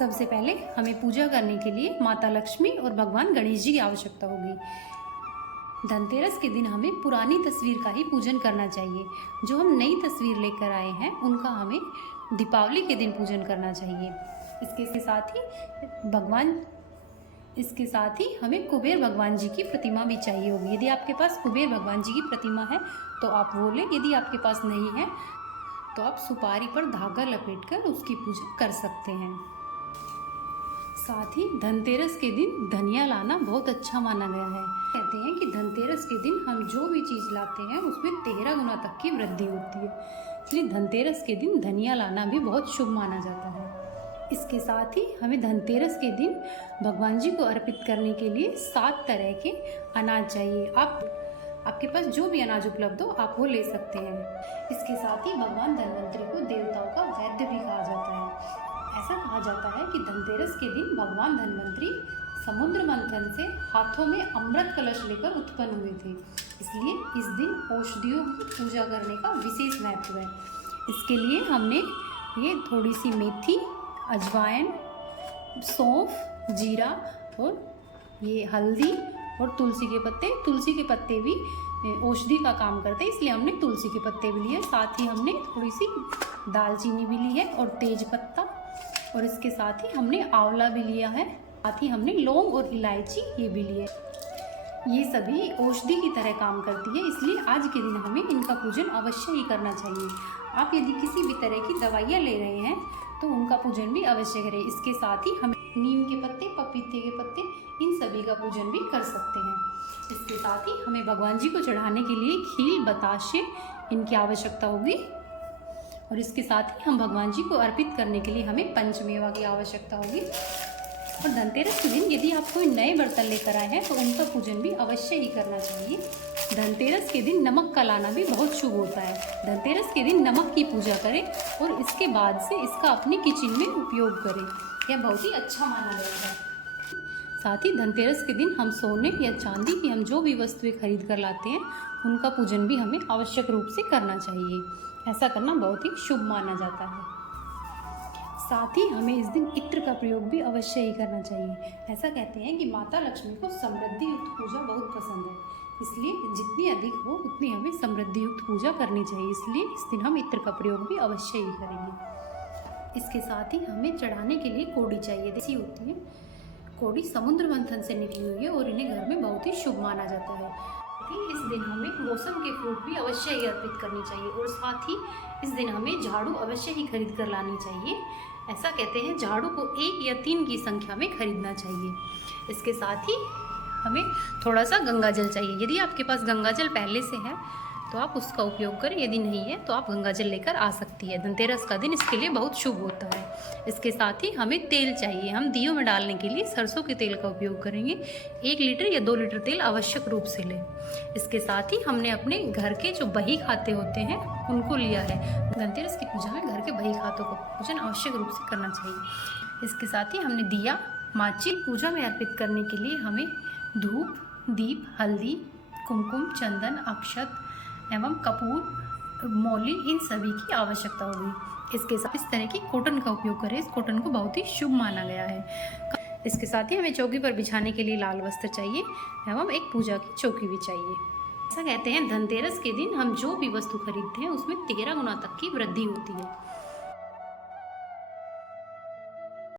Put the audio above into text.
सबसे पहले हमें पूजा करने के लिए माता लक्ष्मी और भगवान गणेश जी की आवश्यकता होगी। धनतेरस के दिन हमें पुरानी तस्वीर का ही पूजन करना चाहिए। जो हम नई तस्वीर लेकर आए हैं उनका हमें दीपावली के दिन पूजन करना चाहिए। इसके साथ ही हमें कुबेर भगवान जी की प्रतिमा भी चाहिए होगी। यदि आपके पास कुबेर भगवान जी की प्रतिमा है तो आप वो लें, यदि आपके पास नहीं है तो आप सुपारी पर धागा लपेटकर उसकी पूजा कर सकते हैं। साथ ही धनतेरस के दिन धनिया लाना बहुत अच्छा माना गया है। कहते हैं कि धनतेरस के दिन हम जो भी चीज़ लाते हैं उसमें 13 गुना तक की वृद्धि होती है, इसलिए धनतेरस के दिन धनिया लाना भी बहुत शुभ माना जाता है। इसके साथ ही हमें धनतेरस के दिन भगवान जी को अर्पित करने के लिए 7 तरह के अनाज चाहिए। आपके पास जो भी अनाज उपलब्ध हो आप वो ले सकते हैं। इसके साथ ही भगवान धन्वंतरी को देवताओं का वैद्य भी कहा जाता है। ऐसा कहा जाता है कि धनतेरस के दिन भगवान धन्वंतरी समुद्र मंथन से हाथों में अमृत कलश लेकर उत्पन्न हुए थे, इसलिए इस दिन औषधियों की पूजा करने का विशेष महत्व है। इसके लिए हमने ये थोड़ी सी मेथी, अजवाइन, सौंफ, जीरा और ये हल्दी और तुलसी के पत्ते भी औषधि का काम करते हैं, इसलिए हमने तुलसी के पत्ते भी लिए। साथ ही हमने थोड़ी सी दालचीनी भी ली है और तेज पत्ता, और इसके साथ ही हमने आंवला भी लिया है। साथ ही हमने लौंग और इलायची ये भी लिए। ये सभी औषधि की तरह काम करती है, इसलिए आज के दिन हमें इनका पूजन अवश्य ही करना चाहिए। आप यदि किसी भी तरह की दवाइयाँ ले रहे हैं तो उनका पूजन भी अवश्य करें। इसके साथ ही हम नीम के पत्ते, पपीते के पत्ते, इन सभी का पूजन भी कर सकते हैं। इसके साथ ही हमें भगवान जी को चढ़ाने के लिए खील, बताशे इनकी आवश्यकता होगी, और इसके साथ ही हम भगवान जी को अर्पित करने के लिए हमें पंचमेवा की आवश्यकता होगी। और धनतेरस के दिन यदि आप कोई नए बर्तन लेकर आए हैं तो उनका पूजन भी अवश्य ही करना चाहिए। धनतेरस के दिन नमक का लाना भी बहुत शुभ होता है। धनतेरस के दिन नमक की पूजा करें और इसके बाद से इसका अपने किचन में उपयोग करें, यह बहुत ही अच्छा माना गया है। साथ ही धनतेरस के दिन हम सोने या चांदी की हम जो भी वस्तुएं खरीद कर लाते हैं उनका पूजन भी हमें आवश्यक रूप से करना चाहिए। ऐसा करना बहुत ही शुभ माना जाता है। साथ ही हमें इस दिन इत्र का प्रयोग भी अवश्य ही करना चाहिए। ऐसा कहते हैं कि माता लक्ष्मी को समृद्धि युक्त पूजा बहुत पसंद है, इसलिए जितनी अधिक हो उतनी हमें समृद्धि युक्त पूजा करनी चाहिए, इसलिए इस दिन हम इत्र का प्रयोग भी अवश्य ही करेंगे। इसके साथ ही हमें चढ़ाने के लिए कोड़ी चाहिए। देसी होती है कोड़ी, समुद्र मंथन से निकली हुई है और इन्हें घर में बहुत ही शुभ माना जाता है। इस दिन हमें मौसम के फ्रूट भी अवश्य ही अर्पित करनी चाहिए, और साथ ही इस दिन हमें झाड़ू अवश्य ही खरीद कर लानी चाहिए। ऐसा कहते हैं झाड़ू को 1 या 3 की संख्या में खरीदना चाहिए। इसके साथ ही हमें थोड़ा सा गंगा जल चाहिए। यदि आपके पास गंगा जल पहले से है तो आप उसका उपयोग करें, यदि नहीं है तो आप गंगा जल लेकर आ सकती है। धनतेरस का दिन इसके लिए बहुत शुभ होता है। इसके साथ ही हमें तेल चाहिए। हम दियों में डालने के लिए सरसों के तेल का उपयोग करेंगे। 1 लीटर या 2 लीटर तेल आवश्यक रूप से लें। इसके साथ ही हमने अपने घर के जो बही खाते होते हैं उनको लिया है। धनतेरस की पूजा में घर के बही खातों का पूजन आवश्यक रूप से करना चाहिए। इसके साथ ही हमने दिया, माची पूजा में अर्पित करने के लिए हमें धूप, दीप, हल्दी, कुमकुम, चंदन, अक्षत एवं कपूर, मौली, इन सभी की आवश्यकता होगी। इसके साथ इस तरह की कॉटन का उपयोग करें। इस कॉटन को बहुत ही शुभ माना गया है। इसके साथ ही हमें चौकी पर बिछाने के लिए लाल वस्त्र चाहिए एवं एक पूजा की चौकी भी चाहिए। ऐसा कहते हैं धनतेरस के दिन हम जो भी वस्तु खरीदते हैं उसमें 13 गुना तक की वृद्धि होती है।